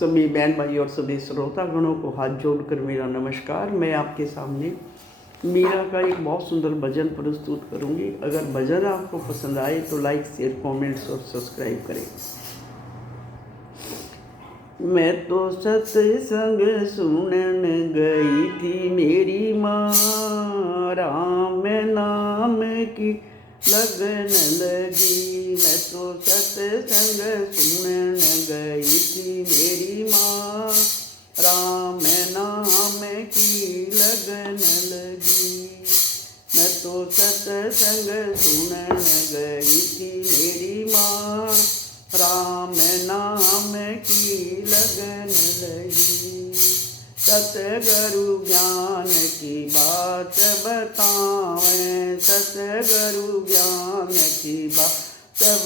सभी बहन भाई और सभी श्रोतागणों को हाथ जोड़कर मेरा नमस्कार। मैं आपके सामने मीरा का एक बहुत सुंदर भजन प्रस्तुत करूंगी। अगर भजन आपको पसंद आए तो लाइक शेयर कमेंट्स और सब्सक्राइब करें। मैं तो सत्संग सुनन गई थी मेरी माँ, राम नाम की लगन लगी। मैं तो सत्संग सुनन गई थी मेरी माँ, राम नाम की लगन लगी। मैं तो सत्संग सुनन गई थी मेरी माँ, राम नाम की लगन लगी। सतगुरु ज्ञान की बात बतावें, सतगुरु ज्ञान की बात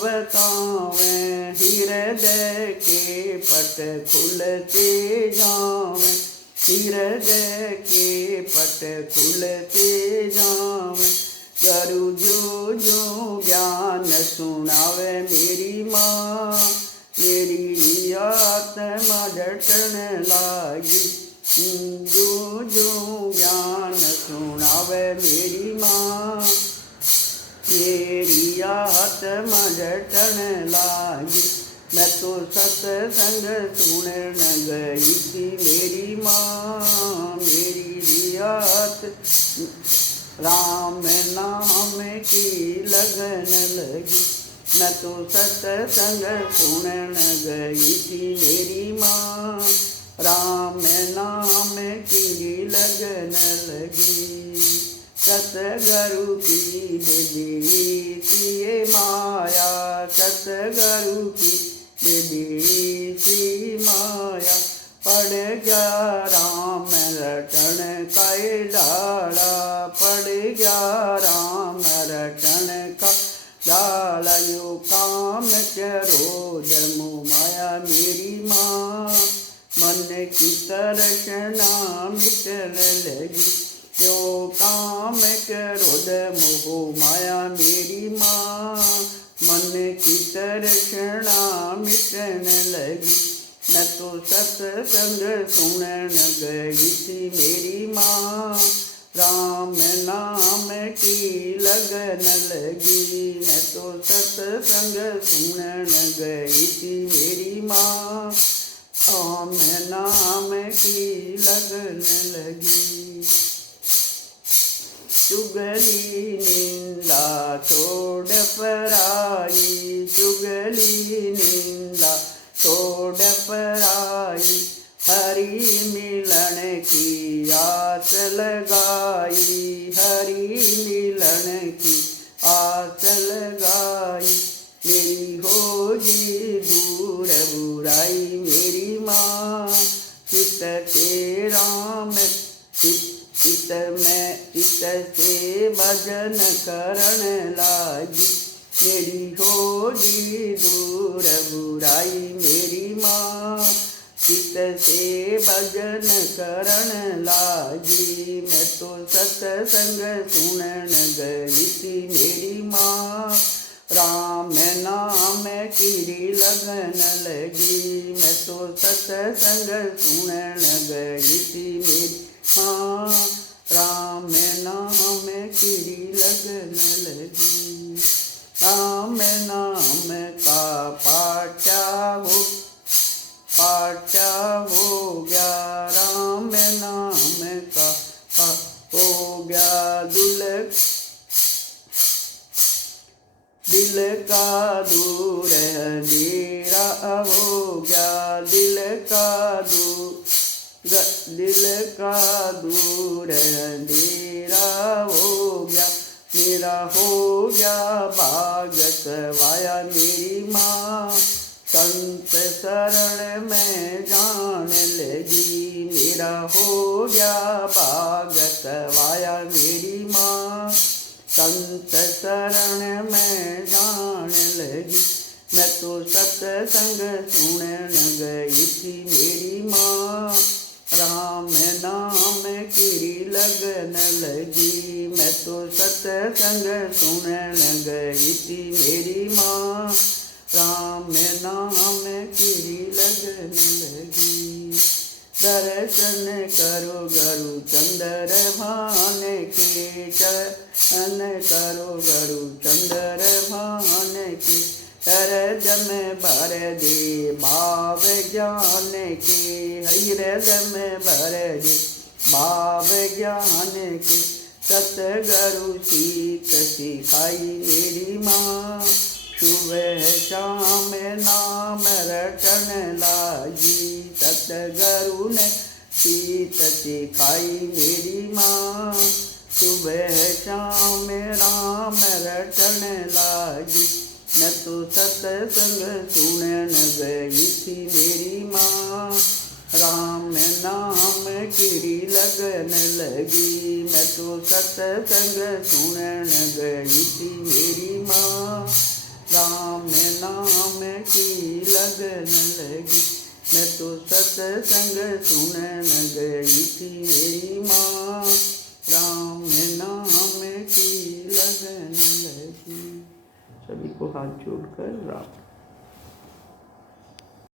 बतावें। हृदय के पट खुलते जावें, हृदय के पट खुलते जावें। गुरु जो जो ज्ञान सुनावे मेरी माँ, मेरी आत्मा झटन लागी। जो जो ज्ञान सुनावे मेरी माँ, मेरी आत्मा झटन लागी। मैं तो सत्संग सुनन गई थी मेरी माँ, मेरी रियात राम नाम की लगन लगी। मैं तो सत्संग सुनन गई थी मेरी माँ, राम नाम की लगन लगी। सतगुरु की दीदी सी माया, सतगुरु की दीदी सी माया। पड़ गया राम रटन का डाला, पड़ गया राम रटन का डाला। यो काम क्रोध मोह माया मेरी माँ, मन की तृष्णा मिटन लगी। यो काम क्रोध मोह माया मेरी माँ, मन की तृष्णा मिटन लगी। मैं तो सत्संग सुनन गई थी मेरी माँ, राम नाम की लगन लगी। मैं तो सत्संग सुनन गई थी मेरी माँ, राम नाम की लगन लगी। चुगली निंदा छोड़ पराई, चुगली निंदा छोड़ पराई। हरि मिलन की आस लगाई, हरि मिलन की आस लगाई। मेरी होगी दूर बुराई मेरी माँ, चित से राम चित से भजन करण लागी। मेरी होगी दूर बुराई मेरी माँ, चित से भजन करण लागी। मैं तो सत्संग सुनन गई थी मेरी माँ, राम नाम की लगन लगी। मैं तो सत्संग सुनन गई थी मेरी माँ, राम नाम की लगन लगी। राम नाम का पाठा हो गया, राम नाम का हो गया। दिल का दूर अंधेरा हो गया, दिल का दूर अंधेरा हो गया। मेरा हो गया भागत वाया मेरी माँ, संत शरण में जान लगी। मेरा हो गया भागत वाया मेरी माँ, संत शरण में जान लगी। मैं तो सत्संग सुनन गई थी मेरी माँ, राम नाम की लगन लगी। मैं तो सत्संग सुनन गई थी मेरी माँ, राम नाम की लगन लगी। दर्शन करो गुरु चंद्र भान के, दर्शन करो गुरु चंद्र भान के। हृदय में भर दे भाव ज्ञान के, हृदय में भर दे भाव ज्ञान के। सतगुरु सीख सिखाई मेरी माँ, सुबह शाम नाम रटन लागी। सतगुरु ने सीख सिखाई मेरी माँ, सुबह शाम राम रटन लागी। मैं तो सत्संग सुनन गई थी मेरी माँ, राम नाम की लगन लगी। मैं तो सत्संग सुनन गई थी मेरी माँ, राम नाम की लगन लगी। मैं तो सत्संग सुनन गई थी मेरी माँ, राम नाम की लगन लगी। सभी को हाथ जोड़कर राम